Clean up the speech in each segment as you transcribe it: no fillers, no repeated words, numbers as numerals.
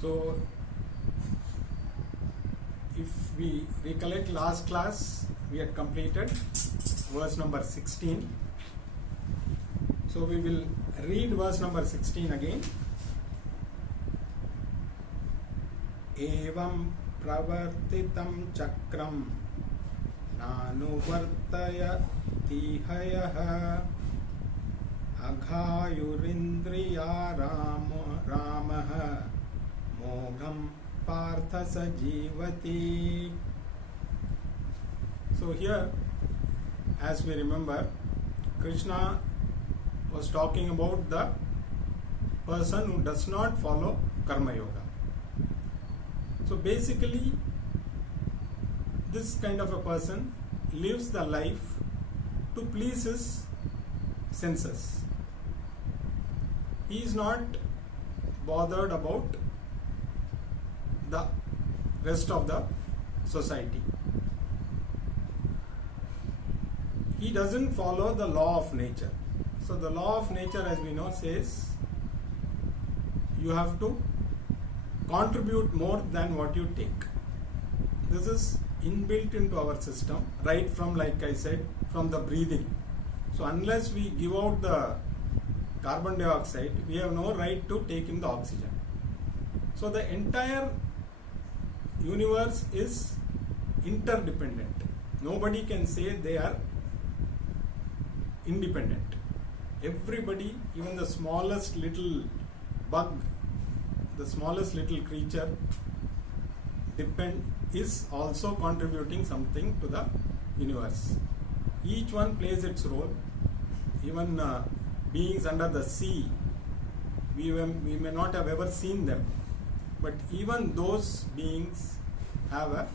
So, if we recollect last class, we had completed verse number 16. So, we will read verse number 16 again. Evam pravartitam chakram nanuvartaya tihayah aghayurindriya ramah mogham partha sajivati. So here, as we remember, Krishna was talking about the person who does not follow karma yoga. So basically, this kind of a person lives the life to please his senses. He is not bothered about the rest of the society. He doesn't follow the law of nature. So the law of nature, as we know, says you have to contribute more than what you take. This is inbuilt into our system, right from, like I said, from the breathing. So unless we give out the carbon dioxide, we have no right to take in the oxygen. So the entire universe is interdependent. Nobody can say they are independent. Everybody, even the smallest little bug, the smallest little creature, is also contributing something to the universe. Each one plays its role. Even beings under the sea, we may not have ever seen them, but even those beings have a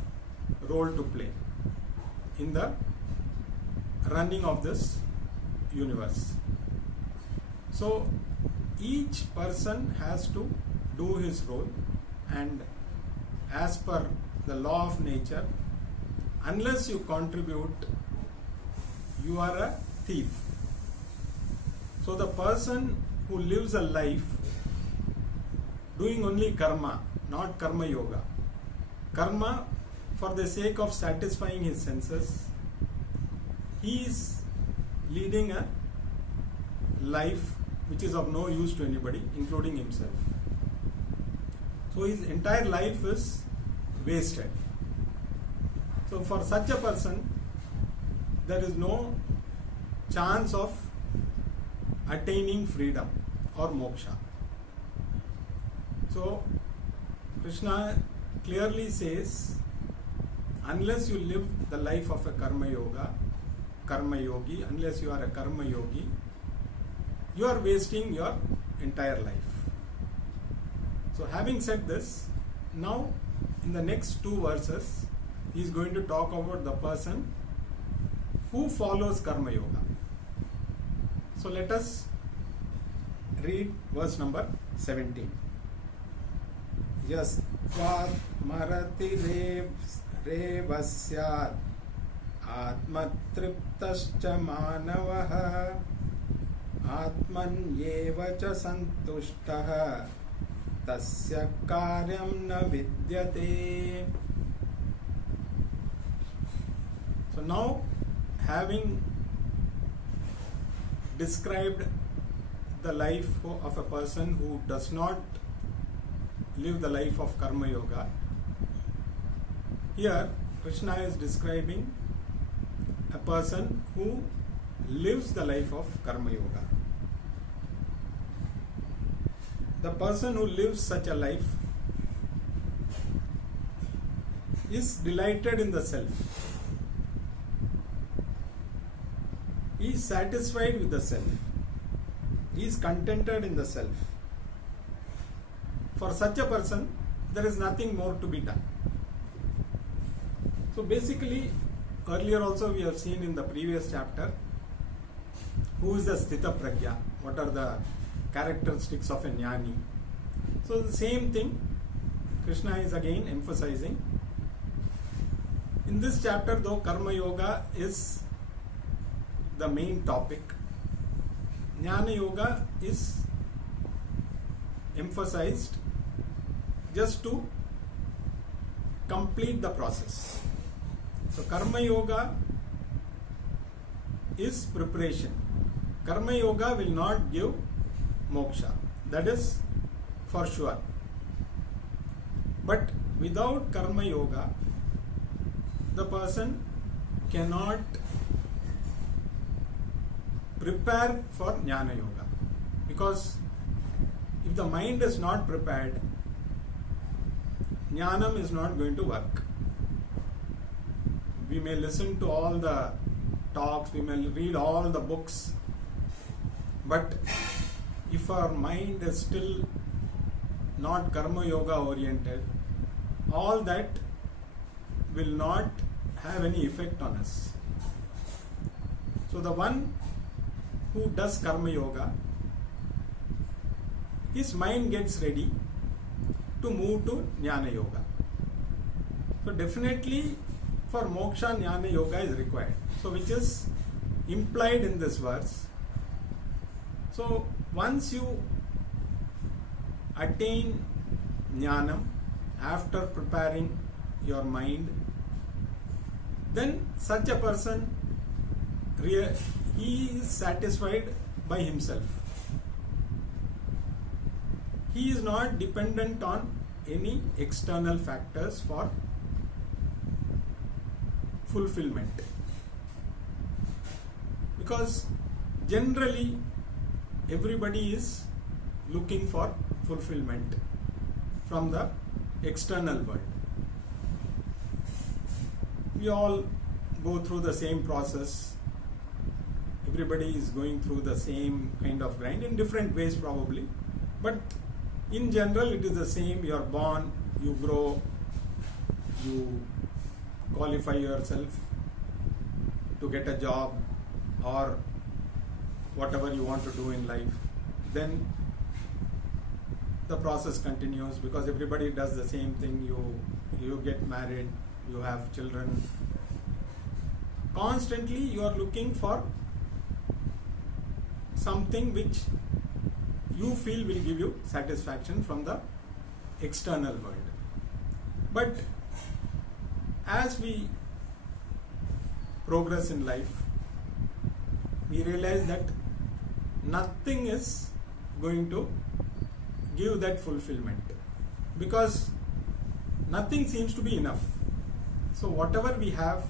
role to play in the running of this universe. So each person has to do his role, and as per the law of nature, unless you contribute, you are a thief. So the person who lives a life doing only karma, not karma yoga, karma for the sake of satisfying his senses, he is leading a life which is of no use to anybody, including himself. So his entire life is wasted. So for such a person, there is no chance of attaining freedom or moksha. So Krishna clearly says, unless you live the life of a karma yogi, unless you are a karma yogi, you are wasting your entire life. So having said this, now in the next two verses, he is going to talk about the person who follows karma yoga. So let us read verse number 17. Yastvat marati revasyat atmatriptascha manavaha atmanyeva cha santushtaha tasya karyam na vidyate. So now, having described the life of a person who does not live the life of karma yoga, here Krishna is describing a person who lives the life of karma yoga. The person who lives such a life is delighted in the self. He is satisfied with the self. He is contented in the self. For such a person, there is nothing more to be done. So basically, earlier also we have seen in the previous chapter, who is the Sthita Pragya, what are the characteristics of a jnani. So the same thing Krishna is again emphasizing. In this chapter, though karma yoga is the main topic, jnana yoga is emphasized just to complete the process. So Karma Yoga is preparation. Karma Yoga will not give moksha. That is for sure. But without Karma Yoga, the person cannot prepare for Jnana Yoga. Because if the mind is not prepared, Jnanam is not going to work. We may listen to all the talks, we may read all the books, but if our mind is still not Karma Yoga oriented, all that will not have any effect on us. So the one who does Karma Yoga, his mind gets ready to move to Jnana Yoga. So definitely for moksha, Jnana Yoga is required. So which is implied in this verse. So once you attain Jnanam after preparing your mind, then such a person, he is satisfied by himself. He is not dependent on any external factors for fulfillment. Because generally everybody is looking for fulfillment from the external world. We all go through the same process. Everybody is going through the same kind of grind in different ways probably. But in general it is the same. You are born, you grow, you qualify yourself to get a job or whatever you want to do in life. Then the process continues because everybody does the same thing. You get married, you have children. Constantly you are looking for something which you feel will give you satisfaction from the external world. But as we progress in life, we realize that nothing is going to give that fulfillment because nothing seems to be enough. So whatever we have,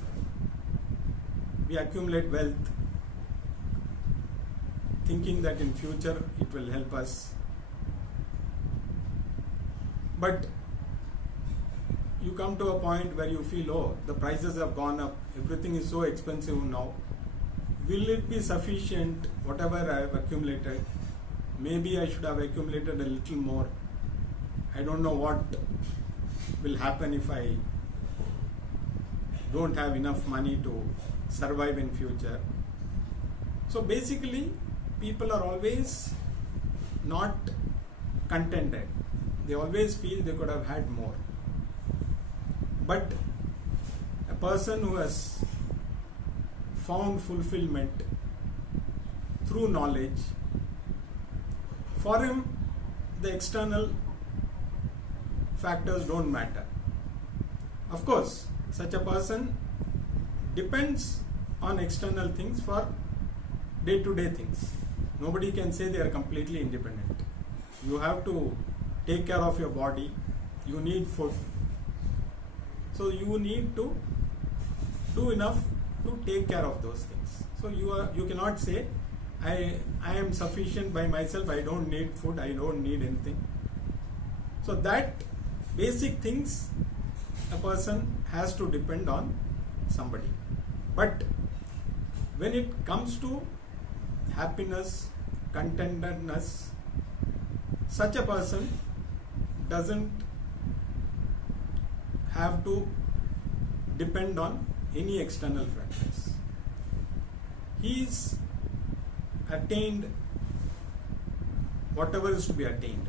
we accumulate wealth thinking that in future it will help us. But you come to a point where you feel, oh, the prices have gone up, everything is so expensive now. Will it be sufficient, whatever I have accumulated? Maybe I should have accumulated a little more. I don't know what will happen if I don't have enough money to survive in future. So basically, people are always not contented. They always feel they could have had more. But a person who has found fulfillment through knowledge, for him the external factors don't matter. Of course, such a person depends on external things for day-to-day things. Nobody can say they are completely independent. You have to take care of your body, you need food. So you need to do enough to take care of those things. So you cannot say, I am sufficient by myself, I don't need food, I don't need anything. So that basic things a person has to depend on somebody. But when it comes to happiness, contentedness, such a person doesn't have to depend on any external factors. He's attained whatever is to be attained.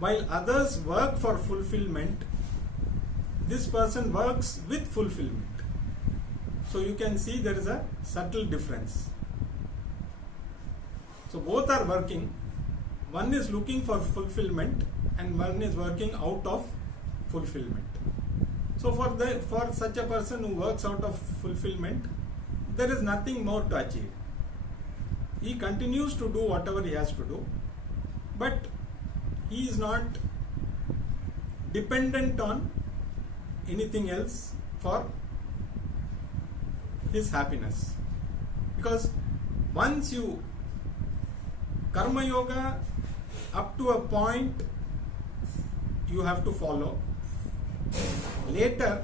While others work for fulfillment, this person works with fulfillment. So you can see there is a subtle difference. So both are working. One is looking for fulfillment and one is working out of fulfillment. So for such a person who works out of fulfillment, there is nothing more to achieve. He continues to do whatever he has to do, but he is not dependent on anything else for his happiness. Because once you karma yoga, up to a point you have to follow. Later,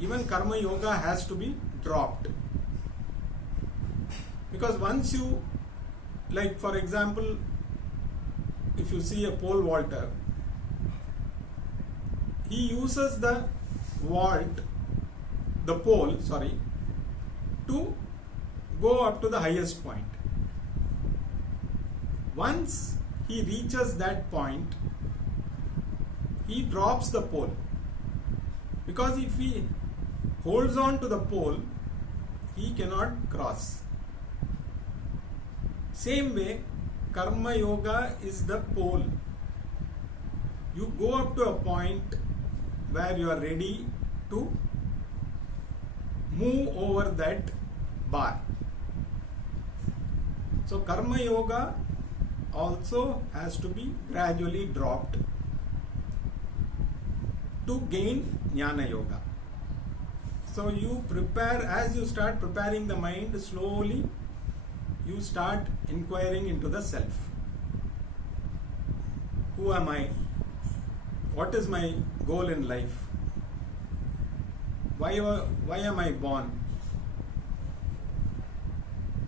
even karma yoga has to be dropped. Because once you, like for example, if you see a pole vaulter, he uses the pole, to go up to the highest point. Once he reaches that point, he drops the pole. Because if he holds on to the pole, he cannot cross. Same way, karma yoga is the pole. You go up to a point where you are ready to move over that bar. So karma yoga also has to be gradually dropped to gain jnana yoga. So you prepare, as you start preparing the mind, slowly you start inquiring into the self. Who am I? What is my goal in life? Why am I born?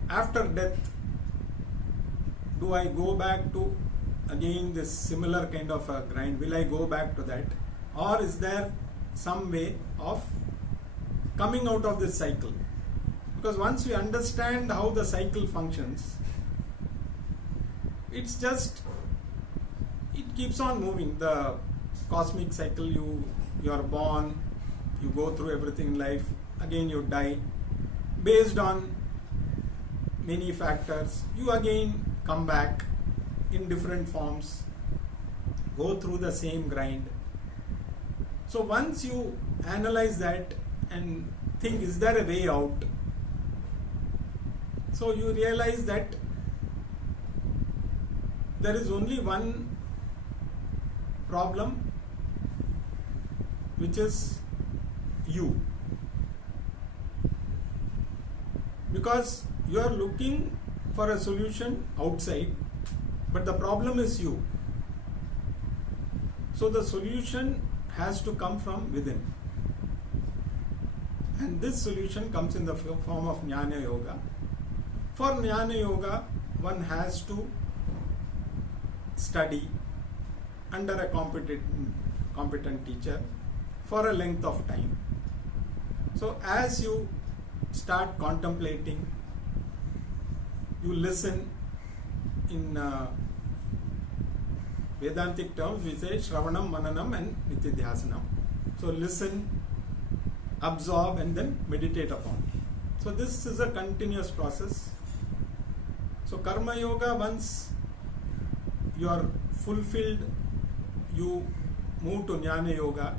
After death, do I go back to again this similar kind of a grind? Will I go back to that? Or is there some way of coming out of this cycle? Because once we understand how the cycle functions, it keeps on moving. The cosmic cycle, you are born, you go through everything in life, again you die. Based on many factors, you again come back in different forms, go through the same grind. So once you analyze that and think, is there a way out? So you realize that there is only one problem, which is you. Because you are looking for a solution outside, but the problem is you. So the solution has to come from within. And this solution comes in the form of jnana yoga. For jnana yoga, one has to study under a competent teacher for a length of time. So as you start contemplating, you listen. In Vedantic terms, we say Shravanam, Mananam and Nitidhyasanam. So listen, absorb and then meditate upon. So this is a continuous process. So karma yoga, once you are fulfilled, you move to jnana yoga,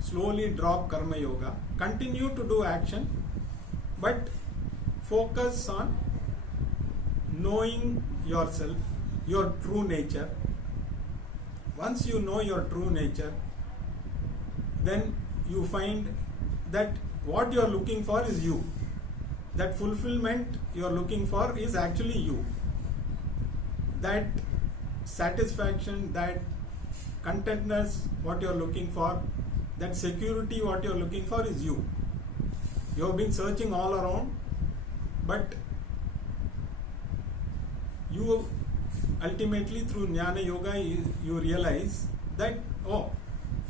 slowly drop karma yoga, continue to do action, but focus on knowing yourself, your true nature. Once you know your true nature, then you find that what you are looking for is you. That fulfillment you are looking for is actually you. That satisfaction, that contentness, what you are looking for, that security, what you are looking for is you. You have been searching all around, but you ultimately through jnana yoga you realize that, oh,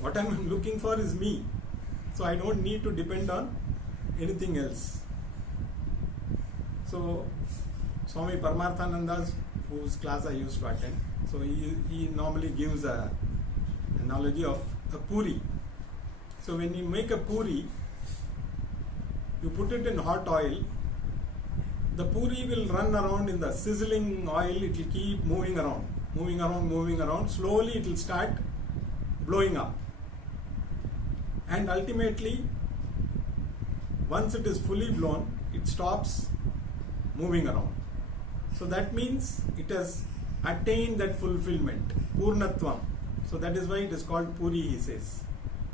what I am looking for is me. So I don't need to depend on anything else. So Swami Paramarthananda's, whose class I used to attend, so he normally gives a analogy of a puri. So when you make a puri, you put it in hot oil, the puri will run around in the sizzling oil, it will keep moving around. Slowly it will start blowing up. And ultimately, once it is fully blown, it stops moving around. So that means it has attained that fulfillment, Purnatvam. So that is why it is called Puri, he says.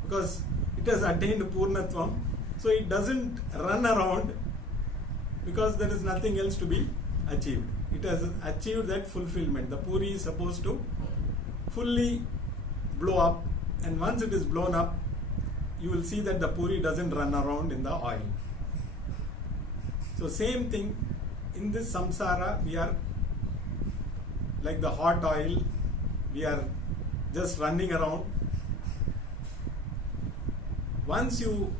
Because it has attained Purnatvam, so it doesn't run around because there is nothing else to be achieved. It has achieved that fulfillment. The Puri is supposed to fully blow up, and once it is blown up, you will see that the Puri doesn't run around in the oil. So same thing, in this samsara, we are like the hot oil, we are just running around. Once you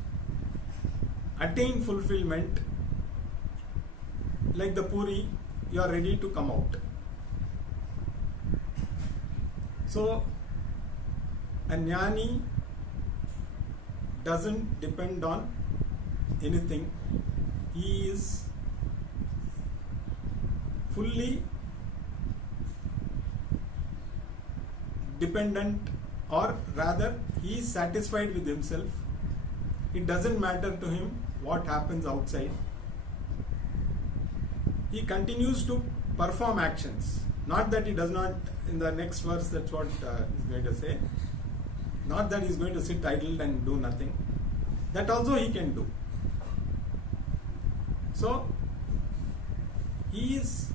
attain fulfillment, like the Puri, you are ready to come out. So a jnani doesn't depend on anything. He is fully dependent, or rather he is satisfied with himself. It doesn't matter to him what happens outside. He continues to perform actions. Not that he does not, in the next verse, that's what he's going to say. Not that he's going to sit idle and do nothing. That also he can do. So, he is,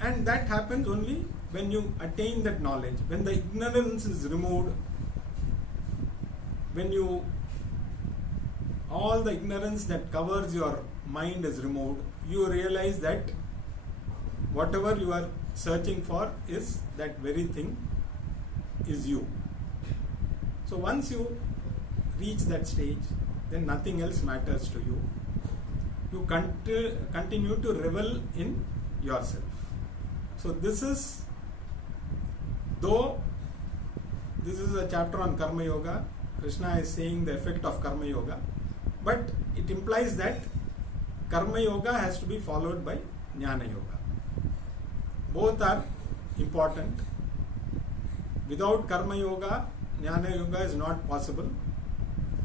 and that happens only when you attain that knowledge. When the ignorance is removed, when you, all the ignorance that covers your mind is removed, you realize that whatever you are searching for is that very thing is you. So once you reach that stage, then nothing else matters to you. You continue to revel in yourself. So this is, though this is a chapter on Karma Yoga, Krishna is saying the effect of Karma Yoga, but it implies that Karma Yoga has to be followed by Jnana Yoga. Both are important. Without Karma Yoga, Jnana Yoga is not possible,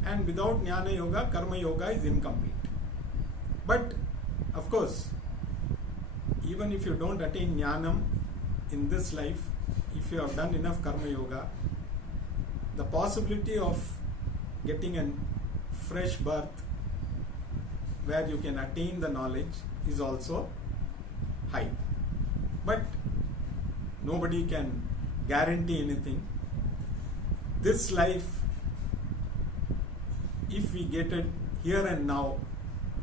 and without Jnana Yoga, Karma Yoga is incomplete. But of course, even if you don't attain Jnanam in this life, if you have done enough Karma Yoga, the possibility of getting a fresh birth where you can attain the knowledge is also high. But nobody can guarantee anything. This life, if we get it here and now,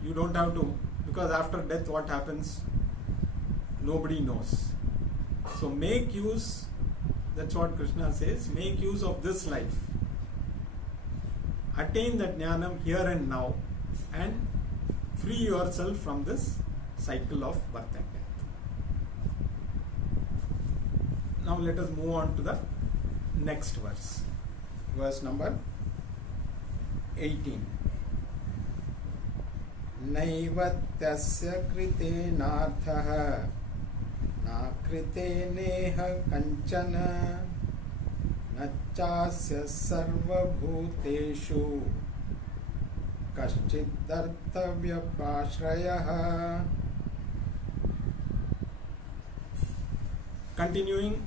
you don't have to, because after death what happens, nobody knows. So make use, that's what Krishna says, make use of this life. Attain that jnanam here and now, and free yourself from this cycle of birth and death. Now let us move on to the next verse. Verse number 18. Naivatyasya kritenarthaha na kriteneha kanchana nachasya sarva bhuteshu kaschiddarthavyapashrayah. Continuing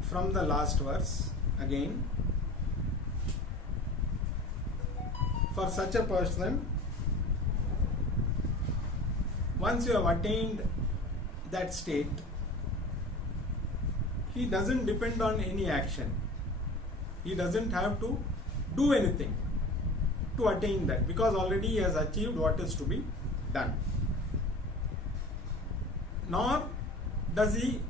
from the last verse again. For such a person, once you have attained that state, he doesn't depend on any action. He doesn't have to do anything to attain that, because already he has achieved what is to be done. Nor does he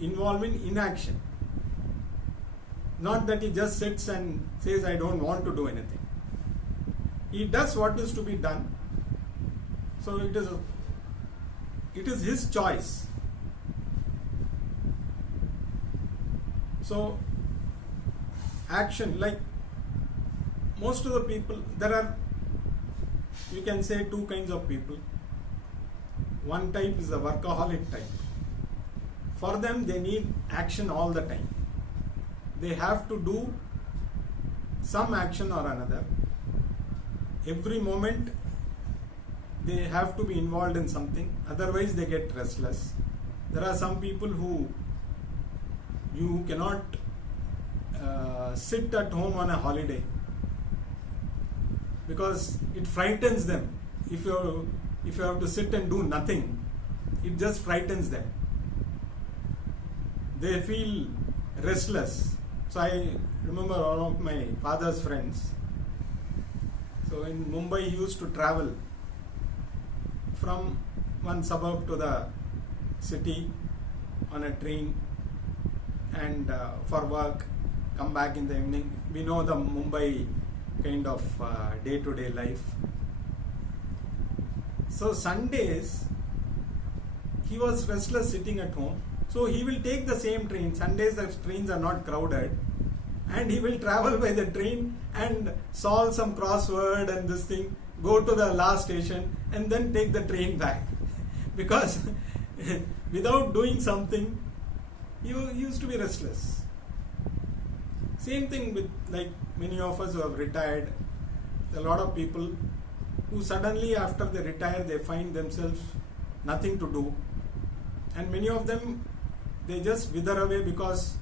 involve in inaction. Not that he just sits and says, I don't want to do anything. He does what is to be done. So it is his choice. So action, like most of the people, there are, you can say, two kinds of people. One type is the workaholic type. For them, they need action all the time. They have to do some action or another. Every moment they have to be involved in something, otherwise they get restless. There are some people who you cannot sit at home on a holiday because it frightens them. If you have to sit and do nothing, it just frightens them. They feel restless. So I remember one of my father's friends. So in Mumbai, he used to travel from one suburb to the city on a train and for work, come back in the evening. We know the Mumbai kind of day-to-day life. So Sundays, he was restless sitting at home. So he will take the same train. Sundays the trains are not crowded. And he will travel by the train and solve some crossword and this thing, go to the last station and then take the train back. Because without doing something, you used to be restless. Same thing with like many of us who have retired. A lot of people who suddenly after they retire, they find themselves nothing to do. And many of them, they just wither away because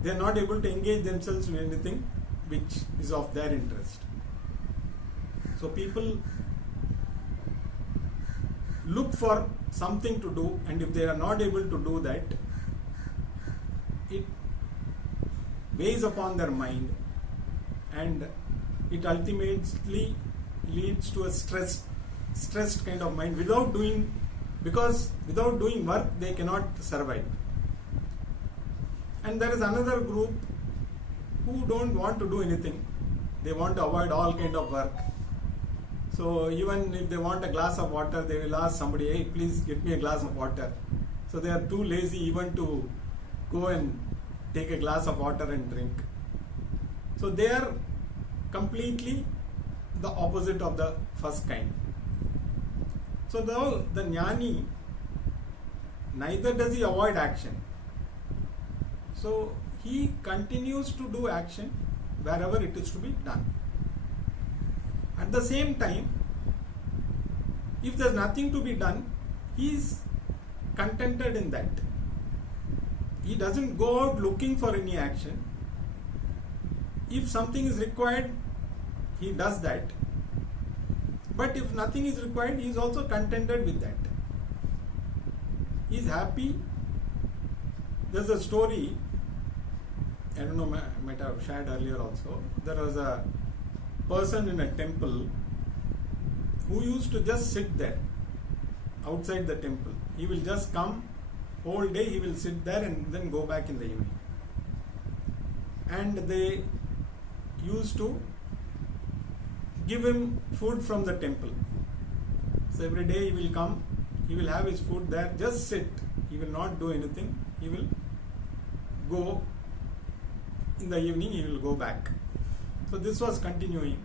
they are not able to engage themselves in anything which is of their interest. So people look for something to do, and if they are not able to do that, it weighs upon their mind and it ultimately leads to a stressed kind of mind. Because without doing work, they cannot survive. And there is another group who don't want to do anything. They want to avoid all kind of work. So even if they want a glass of water, they will ask somebody, hey, please get me a glass of water. So they are too lazy even to go and take a glass of water and drink. So they are completely the opposite of the first kind. So now the jnani, neither does he avoid action. So he continues to do action wherever it is to be done. At the same time, if there is nothing to be done, he is contented in that. He doesn't go out looking for any action. If something is required, he does that. But if nothing is required, he is also contented with that. He is happy. There's a story, I don't know, I might have shared earlier also. There was a person in a temple who used to just sit there outside the temple. He will just come whole day, he will sit there and then go back in the evening. And they used to give him food from the temple. So every day he will come, he will have his food there, just sit. He will not do anything. He will go in the evening, he will go back. So this was continuing.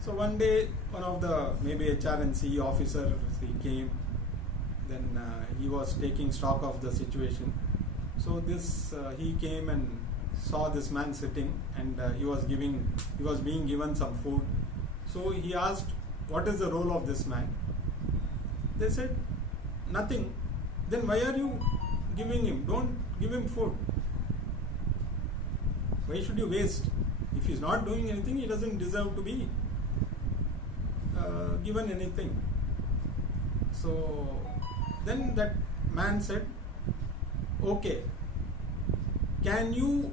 So one day, one of the maybe HRNC officers, he came. Then he was taking stock of the situation. So this he came and saw this man sitting, and he was being given some food. So he asked, what is the role of this man? They said, nothing. Then why are you giving him? Don't give him food. Why should you waste? If he is not doing anything, he doesn't deserve to be given anything. So then that man said, okay, can you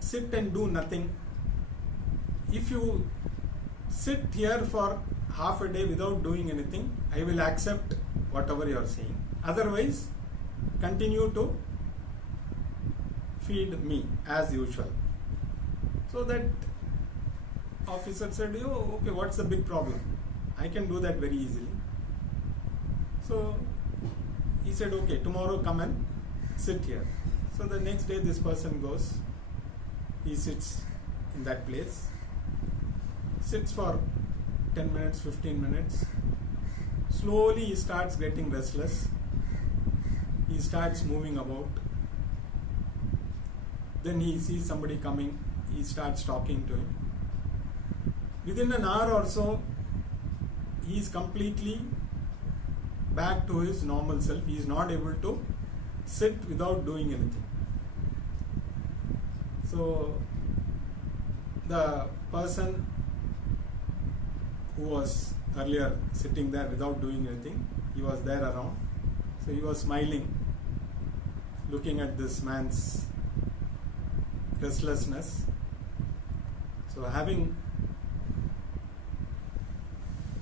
sit and do nothing? If you sit here for half a day without doing anything, I will accept whatever you are saying. Otherwise, continue to feed me as usual. So that officer said, oh, okay, what's the big problem? I can do that very easily. So he said, okay, tomorrow come and sit here. So the next day this person goes, he sits in that place, sits for 10 minutes, 15 minutes. Slowly he starts getting restless. he starts moving about. Then he sees somebody coming, he starts talking to him. Within an hour or so, he is completely back to his normal self. He is not able to sit without doing anything. So the person who was earlier sitting there without doing anything, he was there around. So he was smiling, looking at this man's restlessness. So having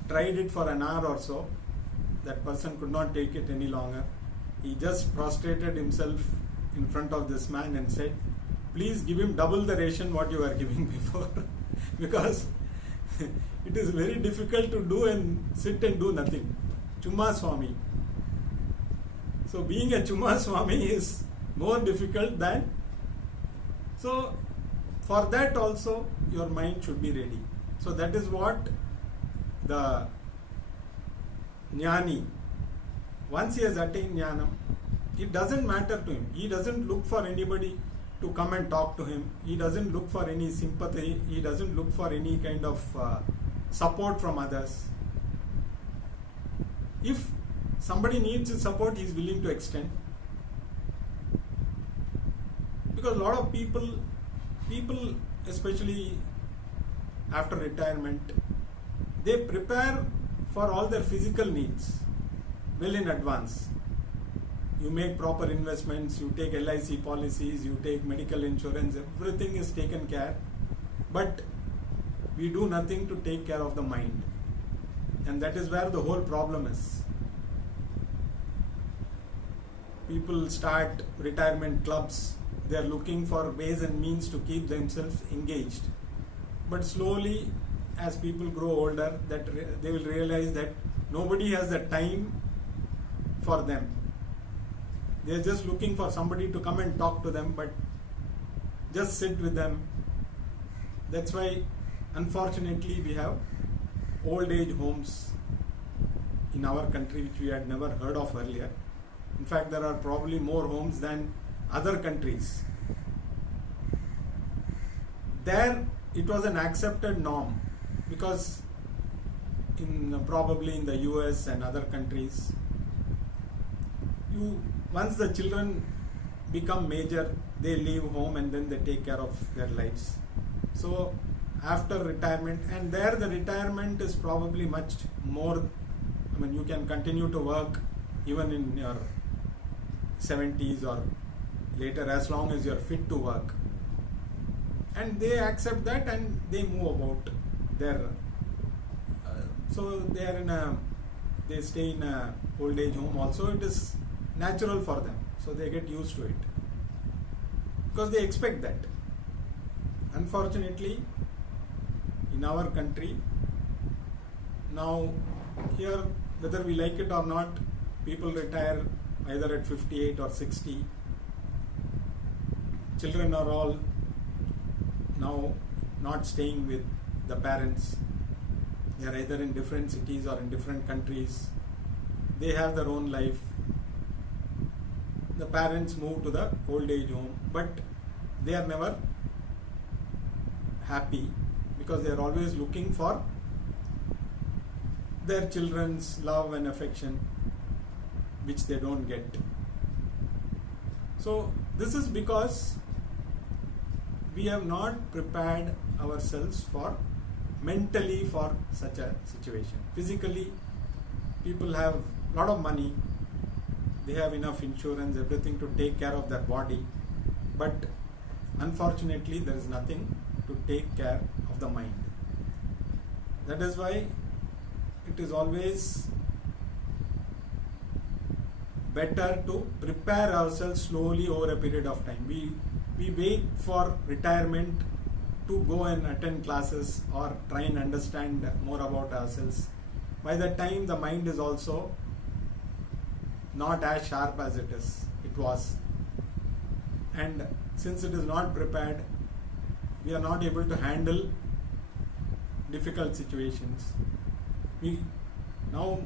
tried it for an hour or so, that person could not take it any longer. He just prostrated himself in front of this man and said, please give him double the ration what you were giving before. Because it is very difficult to do and sit and do nothing. Chumma Swami. So being a Chumma Swami is more difficult than. So for that also your mind should be ready. So that is what the Jnani, once he has attained Jnanam, it doesn't matter to him. He doesn't look for anybody to come and talk to him. He doesn't look for any sympathy. He doesn't look for any kind of support from others. If somebody needs his support, he is willing to extend. Because a lot of people especially after retirement, they prepare for all their physical needs well in advance. You make proper investments, you take LIC policies, you take medical insurance, everything is taken care. But we do nothing to take care of the mind. And that is where the whole problem is. People start retirement clubs. They are looking for ways and means to keep themselves engaged. But slowly, as people grow older, that they will realize that nobody has the time for them. They are just looking for somebody to come and talk to them, but just sit with them. That's why, unfortunately, we have old age homes in our country which we had never heard of earlier. In fact, there are probably more homes than other countries. There, it was an accepted norm because probably in the US and other countries, once the children become major, they leave home and then they take care of their lives. So after retirement, and there the retirement is probably much more, you can continue to work even in your 70s or later, as long as you are fit to work. And they accept that and they move about their so they stay in a old age home also. It is natural for them, so they get used to it because they expect that. Unfortunately, in our country now, here, whether we like it or not, people retire either at 58 or 60. Children are all now not staying with the parents. They are either in different cities or in different countries. They have their own life. The parents move to the old age home, but they are never happy because they are always looking for their children's love and affection, which they don't get. So this is because we have not prepared ourselves mentally for such a situation. Physically, people have a lot of money, they have enough insurance, everything to take care of their body, but unfortunately there is nothing to take care of the mind. That is why it is always better to prepare ourselves slowly over a period of time. We wait for retirement to go and attend classes or try and understand more about ourselves. By that time, the mind is also not as sharp as it was. And since it is not prepared, we are not able to handle difficult situations. Now,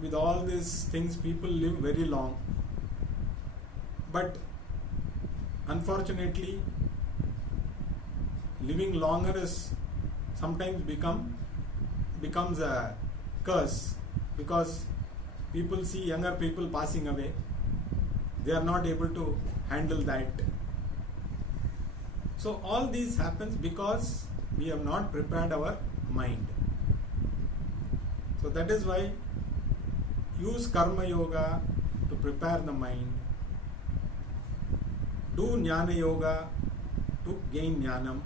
with all these things, people live very long. But unfortunately, living longer is sometimes becomes a curse, because people see younger people passing away. They are not able to handle that. So all these happens because we have not prepared our mind. So that is why use karma yoga to prepare the mind. Do jnana yoga to gain jnanam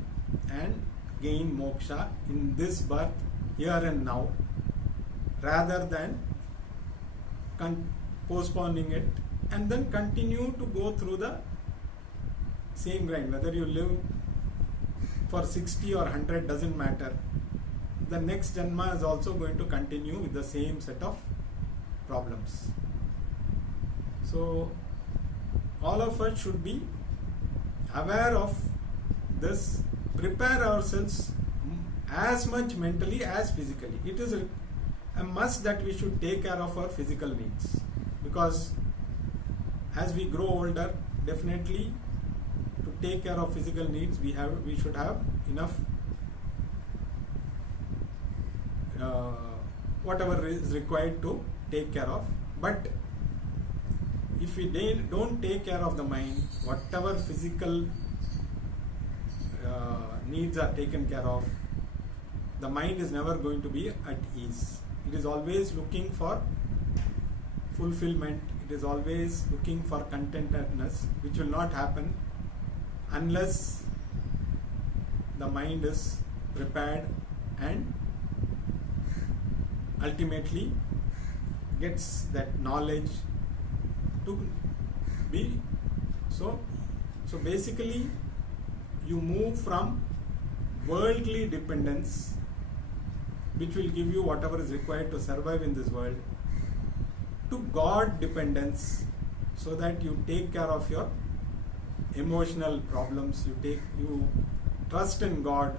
and gain moksha in this birth, here and now, rather than postponing it, and then continue to go through the same grind. Whether you live for 60 or 100 doesn't matter. The next Janma is also going to continue with the same set of problems. So all of us should be aware of this, prepare ourselves as much mentally as physically. It is a must that we should take care of our physical needs, because as we grow older, definitely to take care of physical needs we should have enough whatever is required to take care of. But if we don't take care of the mind, whatever physical needs are taken care of, the mind is never going to be at ease. It is always looking for fulfillment. It is always looking for contentedness, which will not happen unless the mind is prepared and ultimately gets that knowledge to be. So basically you move from worldly dependence, which will give you whatever is required to survive in this world, to God dependence, so that you take care of your emotional problems. You trust in God,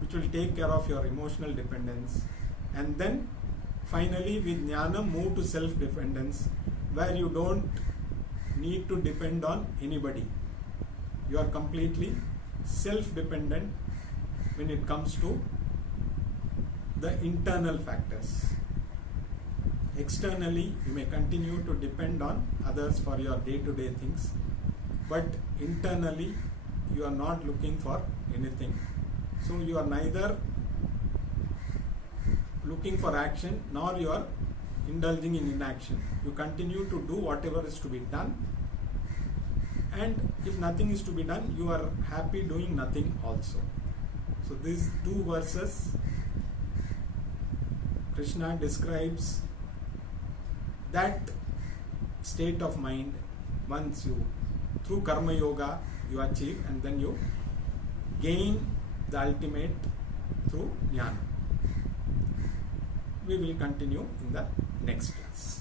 which will take care of your emotional dependence, and then finally with jnana move to self-dependence, where you don't need to depend on anybody. You are completely self-dependent when it comes to the internal factors. Externally, you may continue to depend on others for your day-to-day things, but internally, you are not looking for anything. So you are neither looking for action, nor you are indulging in inaction. You continue to do whatever is to be done, and if nothing is to be done, you are happy doing nothing also. So these two verses, Krishna describes that state of mind once you, through karma yoga, you achieve, and then you gain the ultimate through jnana. We will continue in the next class.